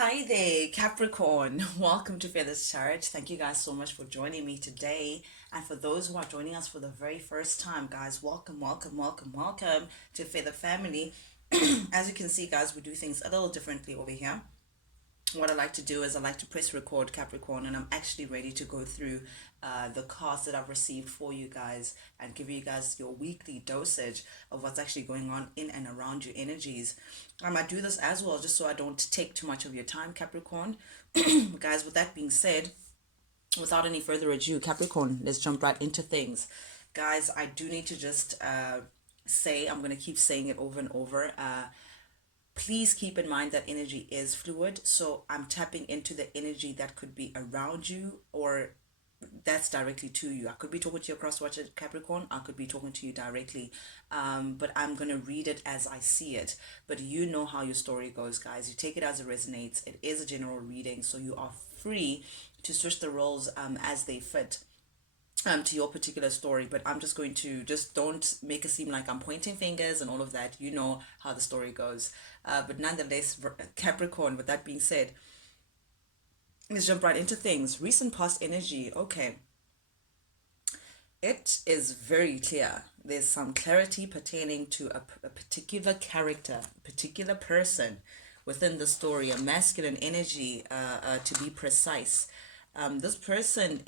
Hi there, Capricorn. Welcome to Feathers Church. Thank you guys so much for joining me today. And for those who are joining us for the very first time, guys, welcome, welcome, welcome, welcome to Feather Family. As you can see, guys, we do things a little differently over here. What I like to do is I like to press record, Capricorn, and I'm actually ready to go through the cards that I've received for you guys and give you guys your weekly dosage of what's actually going on in and around your energies. I might do this as well just so I don't take too much of your time, Capricorn. Guys, with that being said, without any further ado, Capricorn, let's jump right into things. Guys, I do need to just say, I'm going to keep saying it over and over. Please keep in mind that energy is fluid. So I'm tapping into the energy that could be around you or that's directly to you. I could be talking to your cross-watcher Capricorn. I could be talking to you directly. But I'm going to read it as I see it. But you know how your story goes, guys. You take it as it resonates. It is a general reading. So you are free to switch the roles as they fit to your particular story. But I'm just going to just don't make it seem like I'm pointing fingers and all of that. You know how the story goes. But nonetheless, Capricorn, with that being said, let's jump right into things. Recent past energy. Okay. It is very clear. There's some clarity pertaining to a particular character, a particular person within the story, a masculine energy, to be precise. This person,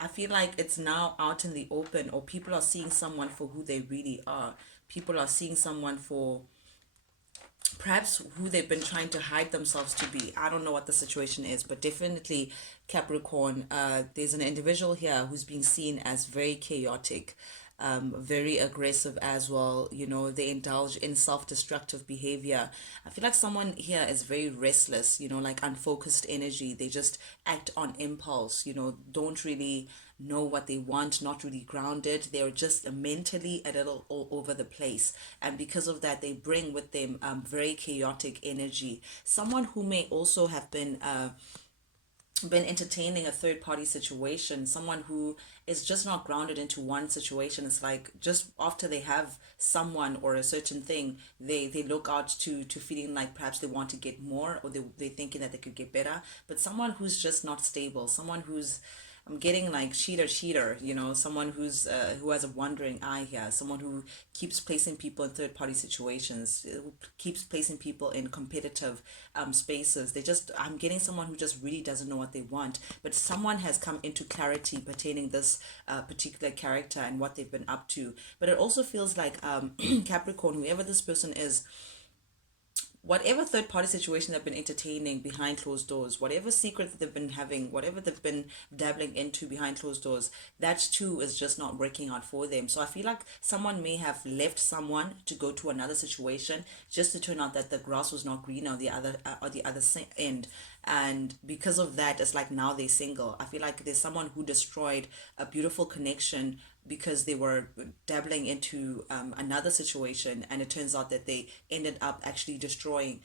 I feel like it's now out in the open, or people are seeing someone for who they really are. People are seeing someone for perhaps who they've been trying to hide themselves to be. I don't know what the situation is, but definitely Capricorn, there's an individual here who's being seen as very chaotic, very aggressive as well. You know, they indulge in self-destructive behavior. I feel like someone here is very restless, you know, like unfocused energy. They just act on impulse, you know, don't really know what they want, not really grounded. They're just mentally a little all over the place. And because of that, they bring with them very chaotic energy. Someone who may also have been entertaining a third party situation, someone who is just not grounded into one situation. It's like just after they have someone or a certain thing, they look out to feeling like perhaps they want to get more, or they're thinking that they could get better. But someone who's just not stable, someone who's, I'm getting like cheater, you know, someone who has a wandering eye here, someone who keeps placing people in third party situations, who keeps placing people in competitive spaces. I'm getting someone who just really doesn't know what they want, but someone has come into clarity pertaining this particular character and what they've been up to. But it also feels like Capricorn, whoever this person is, whatever third party situation they've been entertaining behind closed doors, whatever secret that they've been having, whatever they've been dabbling into behind closed doors, that too is just not working out for them. So I feel like someone may have left someone to go to another situation just to turn out that the grass was not green on the other end. And because of that, it's like now they're single. I feel like there's someone who destroyed a beautiful connection because they were dabbling into another situation, and it turns out that they ended up actually destroying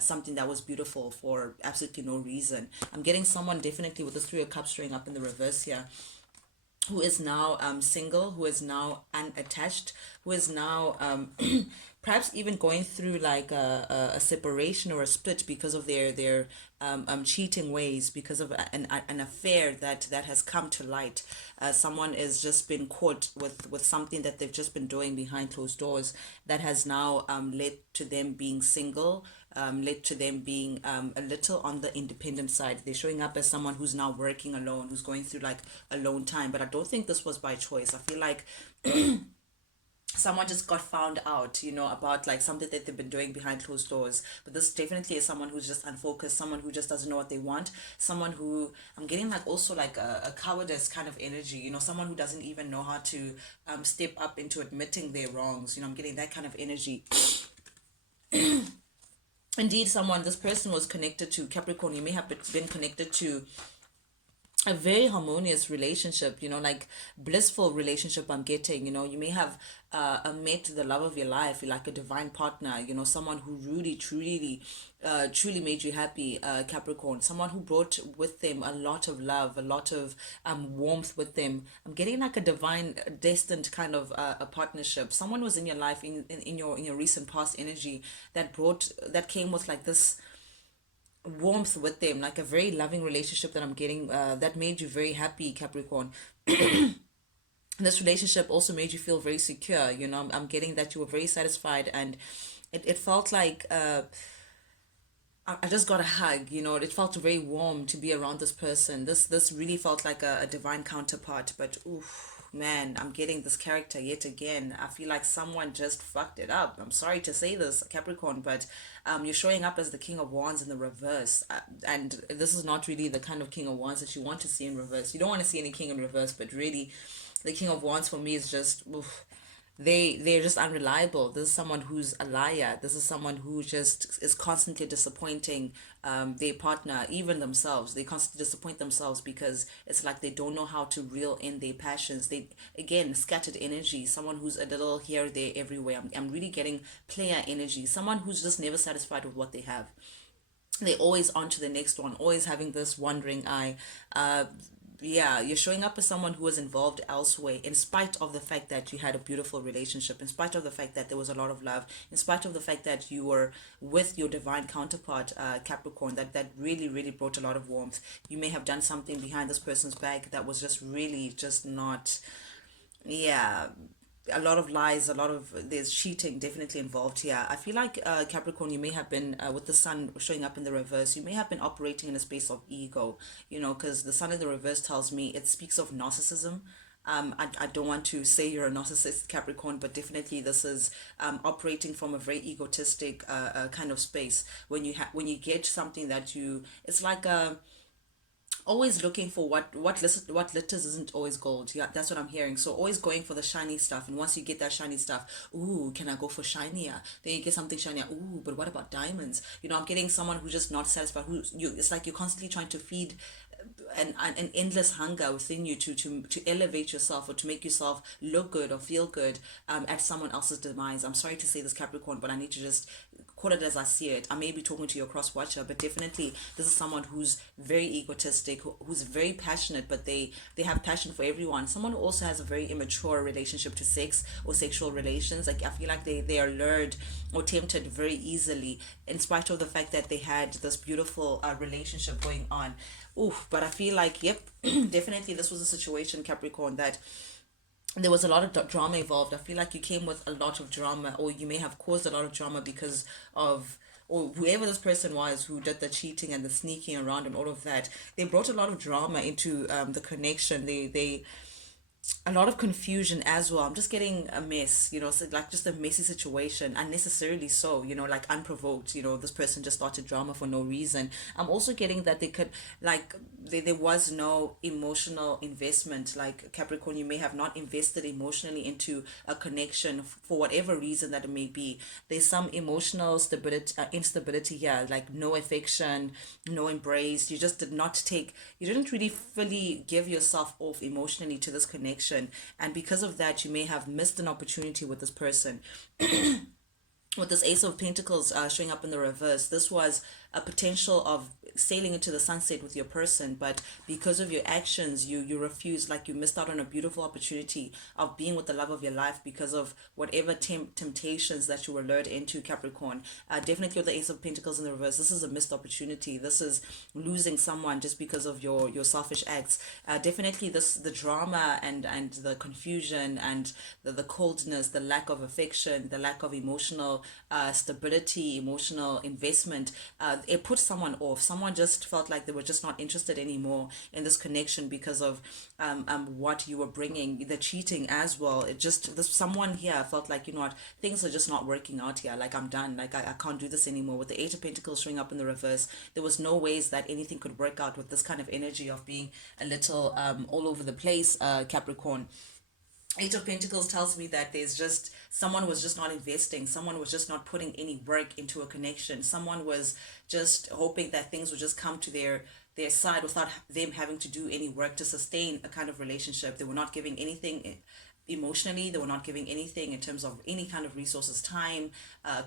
something that was beautiful for absolutely no reason. I'm getting someone definitely with the Three of Cups showing up in the reverse here, who is now single, who is now unattached, who is now perhaps even going through like a separation or a split because of their cheating ways, because of an affair that has come to light. Someone has just been caught with something that they've just been doing behind closed doors that has now led to them being single, led to them being a little on the independent side. They're showing up as someone who's now working alone, who's going through like alone time. But I don't think this was by choice. I feel like someone just got found out, you know, about like something that they've been doing behind closed doors. But this definitely is someone who's just unfocused, someone who just doesn't know what they want, someone who, I'm getting like also like a cowardice kind of energy, you know, someone who doesn't even know how to step up into admitting their wrongs. You know, I'm getting that kind of energy. Indeed, this person was connected to Capricorn. You may have been connected to a very harmonious relationship, you know, like blissful relationship. I'm getting, you know, you may have met the love of your life, like a divine partner, you know, someone who really truly made you happy, Capricorn, someone who brought with them a lot of love, a lot of warmth with them. I'm getting like a divine destined kind of a partnership. Someone was in your life in your recent past energy that came with like this warmth with them, like a very loving relationship that I'm getting, that made you very happy, Capricorn. This relationship also made you feel very secure. I'm getting that you were very satisfied, and it felt like I just got a hug. It felt very warm to be around this person. This really felt like a divine counterpart. But oof, man, I'm getting this character yet again. I feel like someone just fucked it up. I'm sorry to say this, Capricorn, but you're showing up as the King of Wands in the reverse, and this is not really the kind of King of Wands that you want to see in reverse. You don't want to see any King in reverse, but really, the King of Wands for me is just oof, they're just unreliable. This is someone who's a liar. This is someone who just is constantly disappointing their partner, even themselves. They constantly disappoint themselves because it's like they don't know how to reel in their passions. They, again, scattered energy. Someone who's a little here, there, everywhere. I'm really getting player energy. Someone who's just never satisfied with what they have. They're always on to the next one, always having this wandering eye. Yeah, you're showing up as someone who was involved elsewhere, in spite of the fact that you had a beautiful relationship, in spite of the fact that there was a lot of love, in spite of the fact that you were with your divine counterpart, Capricorn, that really, really brought a lot of warmth. You may have done something behind this person's back that was just really just not, yeah, a lot of lies, a lot of there's cheating definitely involved here. I feel like Capricorn, you may have been with the sun showing up in the reverse. You may have been operating in a space of ego, because the sun in the reverse tells me it speaks of narcissism. I don't want to say you're a narcissist, Capricorn, but definitely this is operating from a very egotistic kind of space. When you get something that it's like a always looking for what glitters isn't always gold. Yeah, that's what I'm hearing. So always going for the shiny stuff, and once you get that shiny stuff, ooh, can I go for shinier? Then you get something shinier. Ooh, but what about diamonds? I'm getting someone who's just not satisfied. It's like you're constantly trying to feed an endless hunger within you to elevate yourself, or to make yourself look good or feel good at someone else's demise. I'm sorry to say this, Capricorn, but I need to just call it as I see it. I may be talking to your cross watcher, but definitely this is someone who's very egotistic, who's very passionate, but they have passion for everyone. Someone who also has a very immature relationship to sex or sexual relations. Like, I feel like they are lured or tempted very easily, in spite of the fact that they had this beautiful relationship going on. Oof, but I feel like, yep, definitely this was a situation, Capricorn, that there was a lot of drama involved. I feel like you came with a lot of drama, or you may have caused a lot of drama because of, or whoever this person was who did the cheating and the sneaking around and all of that. They brought a lot of drama into the connection. They a lot of confusion as well. I'm just getting a mess, so like just a messy situation, unnecessarily so, like unprovoked. This person just started drama for no reason. I'm also getting that they could, like, there was no emotional investment. Like, Capricorn, you may have not invested emotionally into a connection for whatever reason that it may be. There's some emotional stability, instability here, like no affection, no embrace. You didn't really fully give yourself off emotionally to this connection, and because of that, you may have missed an opportunity with this person. With this Ace of Pentacles showing up in the reverse, this was a potential of sailing into the sunset with your person, but because of your actions, you refused. Like, you missed out on a beautiful opportunity of being with the love of your life because of whatever temptations that you were lured into, Capricorn. Definitely with the Ace of Pentacles in the reverse, this is a missed opportunity. This is losing someone just because of your selfish acts. Definitely the drama and the confusion and the coldness, the lack of affection, the lack of emotional stability, emotional investment, it put someone off. Someone just felt like they were just not interested anymore in this connection because of what you were bringing, the cheating as well. It just, this someone here felt like, what, things are just not working out here. Like, I'm done. Like, I can't do this anymore. With the Eight of Pentacles showing up in the reverse, there was no ways that anything could work out with this kind of energy of being a little all over the place, Capricorn. Eight of Pentacles tells me that there's just someone was just not investing. Someone was just not putting any work into a connection. Someone was just hoping that things would just come to their side without them having to do any work to sustain a kind of relationship. They were not giving anything emotionally. They were not giving anything in terms of any kind of resources, time,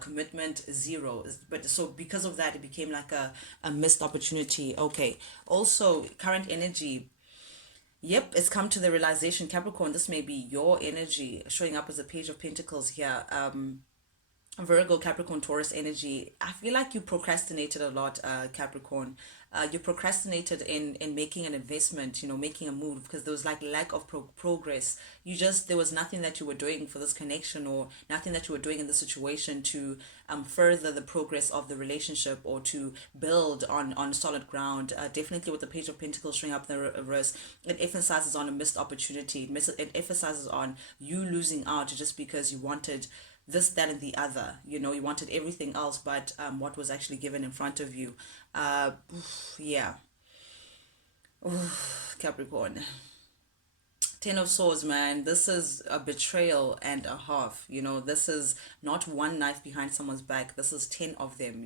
commitment, zero. But so because of that, it became like a missed opportunity. Okay. Also, current energy. Yep, it's come to the realization, Capricorn, this may be your energy showing up as a Page of Pentacles here. Virgo, Capricorn, Taurus energy. I feel like you procrastinated a lot, Capricorn. You procrastinated in making an investment, making a move, because there was like lack of progress. There was nothing that you were doing for this connection, or nothing that you were doing in the situation to further the progress of the relationship, or to build on solid ground. Definitely with the Page of Pentacles showing up in the reverse, it emphasizes on a missed opportunity. It emphasizes on you losing out just because you wanted this, that, and the other. You wanted everything else but what was actually given in front of you. Yeah. Capricorn. Ten of Swords, man. This is a betrayal and a half. This is not one knife behind someone's back. This is 10 of them.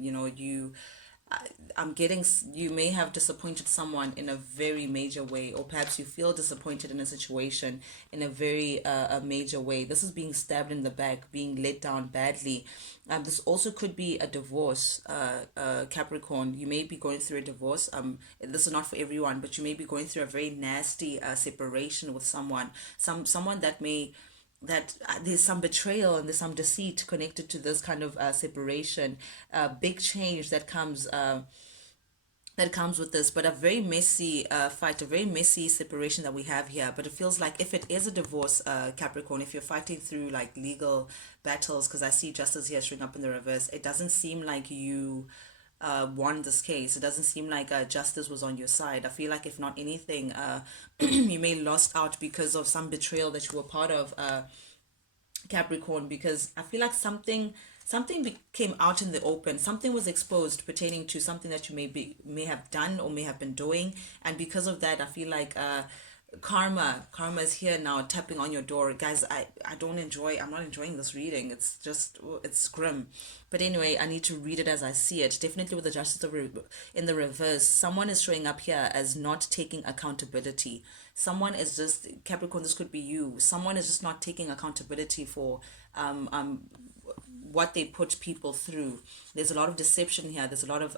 I'm getting, you may have disappointed someone in a very major way, or perhaps you feel disappointed in a situation in a very a major way. This is being stabbed in the back, being let down badly. This also could be a divorce, Capricorn. You may be going through a divorce. This is not for everyone, but you may be going through a very nasty separation with someone that there's some betrayal and there's some deceit connected to this kind of separation, big change that comes with this, but a very messy fight, a very messy separation that we have here. But it feels like if it is a divorce, Capricorn, if you're fighting through like legal battles, because I see justice here showing up in the reverse, it doesn't seem like you won this case. It doesn't seem like justice was on your side. I feel like if not anything, you may lost out because of some betrayal that you were part of, Capricorn, because I feel like something came out in the open. Something was exposed pertaining to something that you may have done or may have been doing, and because of that, I feel like karma is here now, tapping on your door, guys. I'm not enjoying this reading. It's grim, but anyway, I need to read it as I see it. Definitely with the justice in the reverse, someone is showing up here as not taking accountability. Someone is just, Capricorn, this could be you. Someone is just not taking accountability for what they put people through. There's a lot of deception here. There's a lot of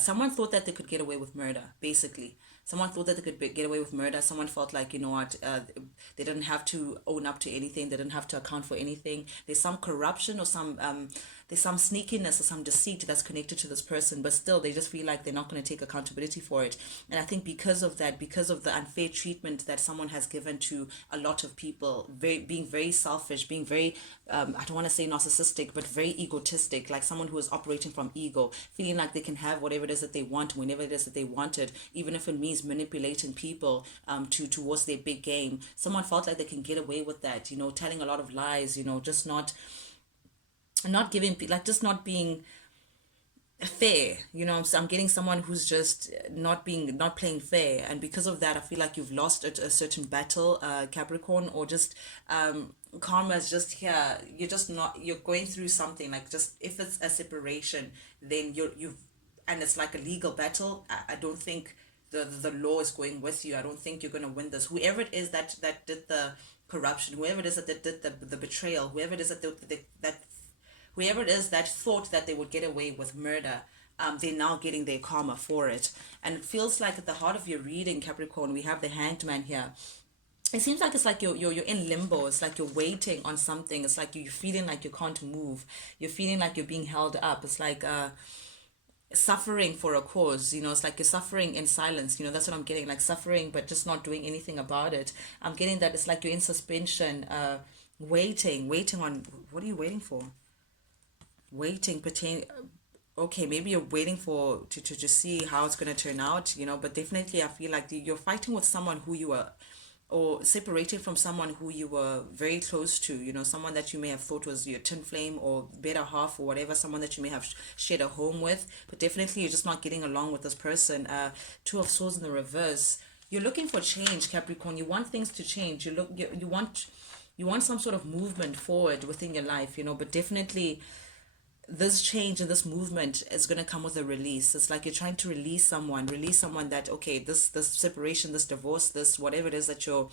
someone thought that they could get away with murder, basically. Someone thought that they could get away with murder. Someone felt like, you know what, they didn't have to own up to anything. They didn't have to account for anything. There's some corruption or there's some sneakiness or some deceit that's connected to this person, but still they just feel like they're not going to take accountability for it. And I think because of that, because of the unfair treatment that someone has given to a lot of people, being very selfish, being very, I don't want to say narcissistic, but very egotistic, like someone who is operating from ego, feeling like they can have whatever it is that they want, whenever it is that they want it, even if it means manipulating people towards their big game. Someone felt like they can get away with that, telling a lot of lies, just not giving, like just not being fair. I'm getting someone who's just not playing fair, and because of that I feel like you've lost a certain battle, Capricorn, or just karma is just here. You're going through something, like, just if it's a separation, then you've and it's like a legal battle. I don't think the law is going with you. I don't think you're going to win this. Whoever it is that did the corruption, whoever it is that did the betrayal, whoever it is that whoever it is that thought that they would get away with murder, they're now getting their karma for it. And it feels like at the heart of your reading, Capricorn, we have the Hanged Man here. It seems like it's like you're in limbo. It's like you're waiting on something. It's like you're feeling like you can't move. You're feeling like you're being held up. It's like suffering for a cause. It's like you're suffering in silence. That's what I'm getting, like suffering but just not doing anything about it. I'm getting that it's like you're in suspension, waiting on, what are you waiting for? Waiting pertain Okay, maybe you're waiting for to see how it's going to turn out, but definitely I feel like you're fighting with someone who you were, or separated from someone who you were very close to, someone that you may have thought was your twin flame or better half or whatever, someone that you may have shared a home with, but definitely you're just not getting along with this person. Two of Swords in the reverse. You're looking for change, Capricorn. You want things to change. You want some sort of movement forward within your life, but definitely this change and this movement is going to come with a release. It's like you're trying to release someone that, okay, this separation, this divorce, this whatever it is that you're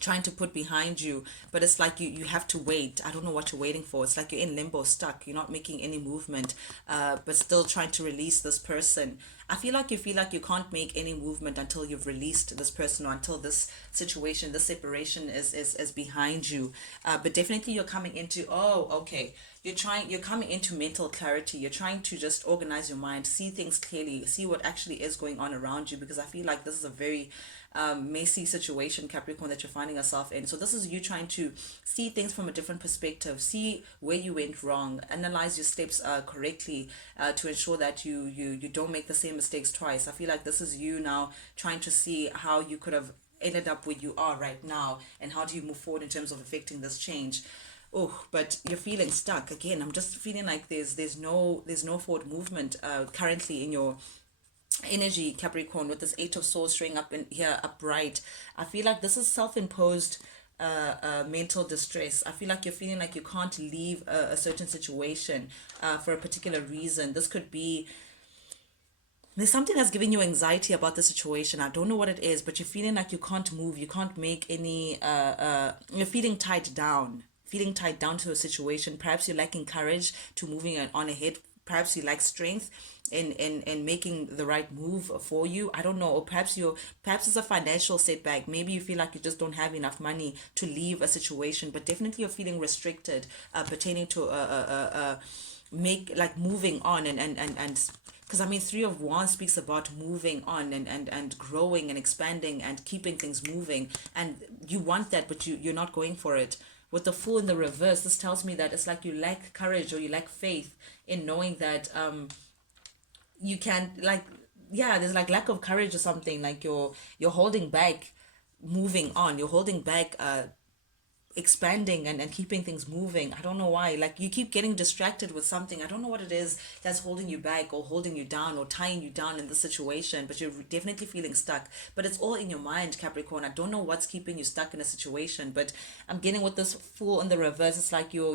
trying to put behind you, but it's like you have to wait. I don't know what you're waiting for. It's like you're in limbo, stuck. You're not making any movement, but still trying to release this person. I feel like you can't make any movement until you've released this person, or until this situation, this separation is behind you. But definitely you're coming into, oh, okay, you're coming into mental clarity. You're trying to just organize your mind, see things clearly, see what actually is going on around you, because I feel like this is a very messy situation, Capricorn, that you're finding yourself in. So this is you trying to see things from a different perspective, see where you went wrong, analyze your steps correctly, to ensure that you don't make the same mistakes twice. I feel like this is you now trying to see how you could have ended up where you are right now, and how do you move forward in terms of affecting this change. Oh, but you're feeling stuck again. I'm just feeling like there's no forward movement currently in your energy, Capricorn, with this Eight of Swords showing up in here upright. I feel like this is self-imposed mental distress. I feel like you're feeling like you can't leave a certain situation for a particular reason. This could be there's something that's giving you anxiety about the situation. I don't know what it is, but you're feeling like you can't move, you can't make any you're feeling tied down to a situation. Perhaps you're lacking courage to moving on ahead. Perhaps you lack strength in making the right move for you. I don't know. Or perhaps it's a financial setback. Maybe you feel like you just don't have enough money to leave a situation, but definitely you're feeling restricted pertaining to make like moving on and because I mean, Three of Wands speaks about moving on and growing and expanding and keeping things moving, and you want that, but you're not going for it. With the Fool in the reverse, this tells me that it's like you lack courage or you lack faith in knowing that you can, like, yeah, there's like lack of courage or something. Like you're holding back moving on, you're holding back expanding and keeping things moving. I don't know why. Like you keep getting distracted with something. I don't know what it is that's holding you back or holding you down or tying you down in the situation, but you're definitely feeling stuck. But it's all in your mind, Capricorn. I don't know what's keeping you stuck in a situation, but I'm getting with this Fool in the reverse. It's like you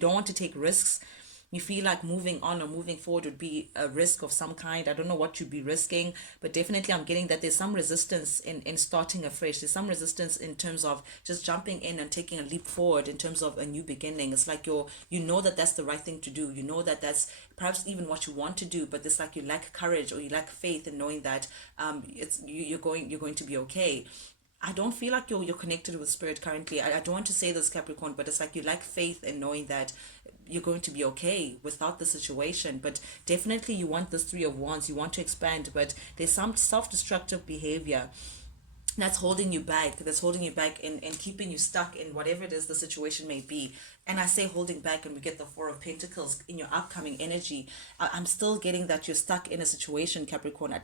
don't want to take risks. You feel like moving on or moving forward would be a risk of some kind. I don't know what you'd be risking, but definitely I'm getting that there's some resistance in starting afresh. There's some resistance in terms of just jumping in and taking a leap forward in terms of a new beginning. It's like you know that that's the right thing to do. You know that that's perhaps even what you want to do, but it's like you lack courage or you lack faith in knowing that you're going to be okay. I don't feel like you're connected with spirit currently. I don't want to say this, Capricorn, but it's like you lack faith in knowing that you're going to be okay without the situation. But definitely you want this Three of Wands. You want to expand, but there's some self-destructive behavior that's holding you back, and keeping you stuck in whatever it is the situation may be. And I say holding back, and we get the Four of Pentacles in your upcoming energy. I'm still getting that you're stuck in a situation, Capricorn,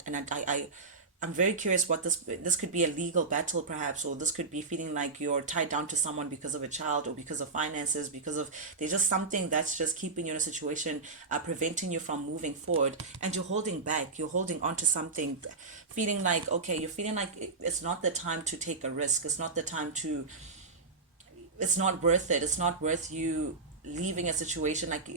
I'm very curious what this could be, a legal battle perhaps, or this could be feeling like you're tied down to someone because of a child or because of finances, because of there's just something that's just keeping you in a situation, preventing you from moving forward, and you're holding back, you're holding on to something, feeling like, okay, you're feeling like it's not the time to take a risk, it's not the time to, it's not worth it, it's not worth you leaving a situation. Like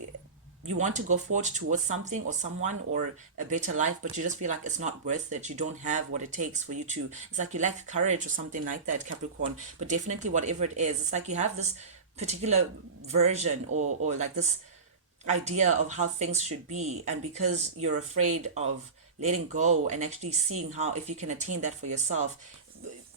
you want to go forward towards something or someone or a better life, but you just feel like it's not worth it. You don't have what it takes for you to, it's like you lack courage or something like that, Capricorn. But definitely whatever it is, it's like you have this particular version or like this idea of how things should be, and because you're afraid of letting go and actually seeing how, if you can attain that for yourself,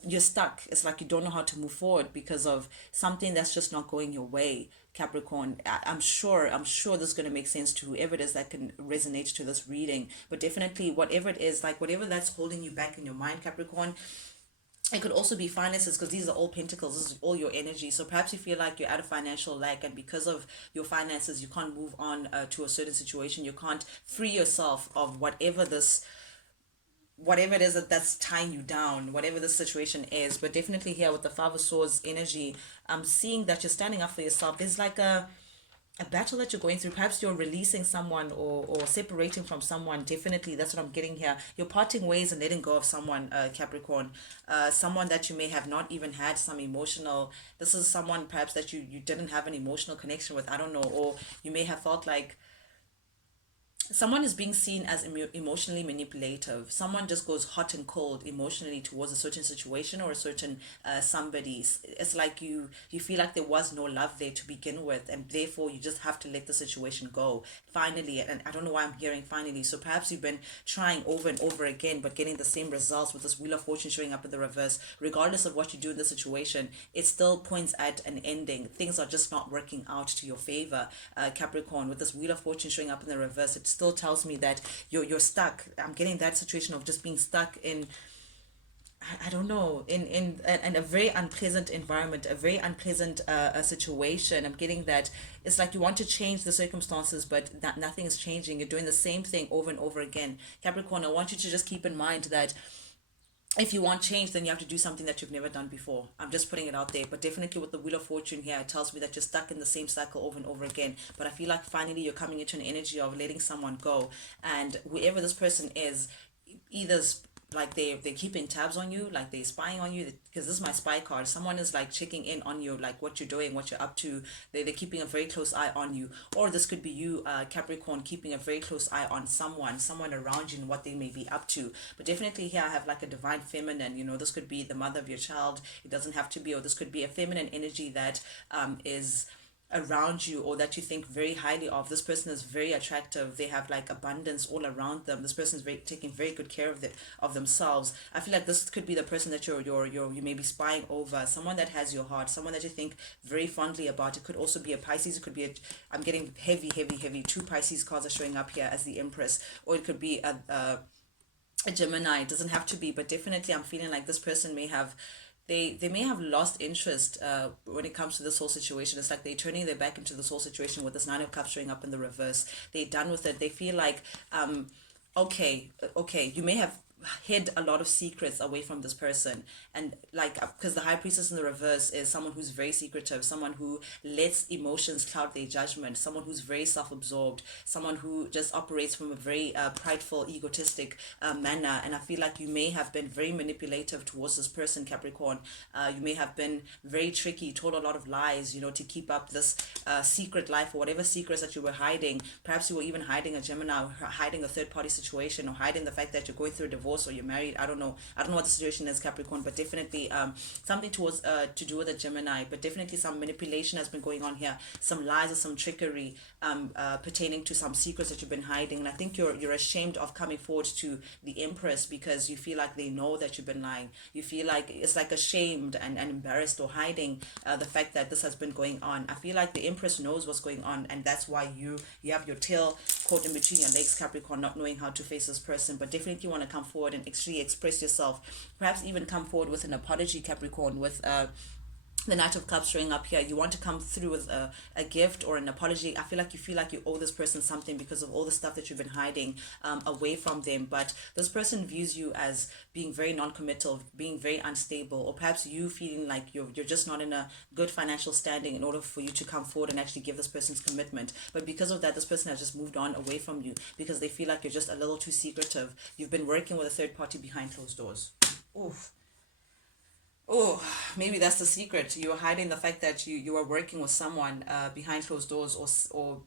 you're stuck. It's like you don't know how to move forward because of something that's just not going your way, Capricorn. I'm sure this is going to make sense to whoever it is that can resonate to this reading. But definitely whatever it is, like whatever that's holding you back in your mind, Capricorn, it could also be finances, because these are all pentacles, this is all your energy. So perhaps you feel like you're at a financial lack, and because of your finances you can't move on to a certain situation. You can't free yourself of whatever it is that's tying you down, whatever the situation is. But definitely here with the Five of Swords energy, I'm seeing that you're standing up for yourself. There's like a battle that you're going through. Perhaps you're releasing someone or separating from someone. Definitely that's what I'm getting here. You're parting ways and letting go of someone, Capricorn. Someone that you may have not even had some emotional, this is someone perhaps that you didn't have an emotional connection with, I don't know. Or you may have felt like someone is being seen as emotionally manipulative. Someone just goes hot and cold emotionally towards a certain situation or a certain somebody. It's like you feel like there was no love there to begin with, and therefore you just have to let the situation go finally. And I don't know why I'm hearing finally. So perhaps you've been trying over and over again but getting the same results with this Wheel of Fortune showing up in the reverse. Regardless of what you do in the situation, it still points at an ending. Things are just not working out to your favor, Capricorn. With this Wheel of Fortune showing up in the reverse, it still tells me that you're stuck. I'm getting that situation of just being stuck in, I don't know, in a very unpleasant environment, a very unpleasant a situation. I'm getting that it's like you want to change the circumstances, but that nothing is changing. You're doing the same thing over and over again. Capricorn, I want you to just keep in mind that if you want change, then you have to do something that you've never done before. I'm just putting it out there. But definitely with the Wheel of Fortune here, it tells me that you're stuck in the same cycle over and over again. But I feel like finally you're coming into an energy of letting someone go. And whoever this person is, either like they're keeping tabs on you, like they're spying on you, because this is my spy card. Someone is like checking in on you, like what you're doing, what you're up to. They're keeping a very close eye on you. Or this could be you, Capricorn, keeping a very close eye on someone around you and what they may be up to. But definitely here I have like a divine feminine. This could be the mother of your child. It doesn't have to be, or this could be a feminine energy that is around you, or that you think very highly of. This person is very attractive. They have like abundance all around them. This person is taking very good care of themselves. I feel like this could be the person that you may be spying over. Someone that has your heart. Someone that you think very fondly about. It could also be a Pisces. It could be I'm getting heavy. Two Pisces cards are showing up here as the Empress, or it could be a Gemini. It doesn't have to be, but definitely I'm feeling like this person may have they may have lost interest when it comes to this whole situation. It's like they're turning their back into this whole situation with this Nine of Cups showing up in the reverse. They're done with it. They feel like okay, you may have hid a lot of secrets away from this person, and like because the High Priestess in the reverse is someone who's very secretive, someone who lets emotions cloud their judgment, someone who's very self-absorbed, someone who just operates from a very prideful, egotistic manner. And I feel like you may have been very manipulative towards this person, Capricorn. You may have been very tricky, told a lot of lies, to keep up this secret life, or whatever secrets that you were hiding. Perhaps you were even hiding a Gemini, or hiding a third-party situation, or hiding the fact that you're going through a divorce or you're married. I don't know what the situation is, Capricorn, but definitely something towards to do with a Gemini. But definitely some manipulation has been going on here, some lies or some trickery pertaining to some secrets that you've been hiding. And I think you're ashamed of coming forward to the Empress because you feel like they know that you've been lying. You feel like it's like ashamed and embarrassed, or hiding the fact that this has been going on. I feel like the Empress knows what's going on, and that's why you have your tail caught in between your legs, Capricorn, not knowing how to face this person. But definitely you want to come forward and actually express yourself. Perhaps even come forward with an apology, Capricorn, with the Knight of Cups showing up here. You want to come through with a gift or an apology. I feel like you owe this person something because of all the stuff that you've been hiding away from them. But this person views you as being very non-committal, being very unstable, or perhaps you feeling like you're just not in a good financial standing in order for you to come forward and actually give this person's commitment. But because of that, this person has just moved on away from you because they feel like you're just a little too secretive. You've been working with a third party behind closed doors. Oof. Oh, maybe that's the secret. You were hiding the fact that you were working with someone behind closed doors, or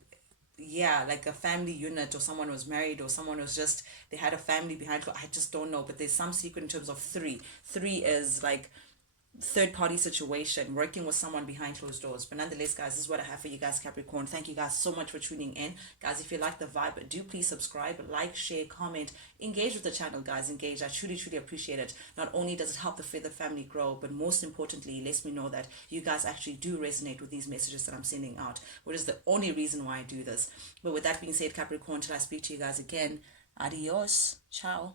yeah, like a family unit, or someone was married, or someone was just they had a family behind. I just don't know, but there's some secret in terms of three. Three is like third party situation, working with someone behind closed doors. But nonetheless, guys, this is what I have for you guys, Capricorn. Thank you guys so much for tuning in. Guys, if you like the vibe, do please subscribe, like, share, comment, engage with the channel, guys. Engage. I truly appreciate it. Not only does it help the Feather family grow, but most importantly, it lets me know that you guys actually do resonate with these messages that I'm sending out, which is the only reason why I do this. But with that being said, Capricorn, till I speak to you guys again, adios, ciao.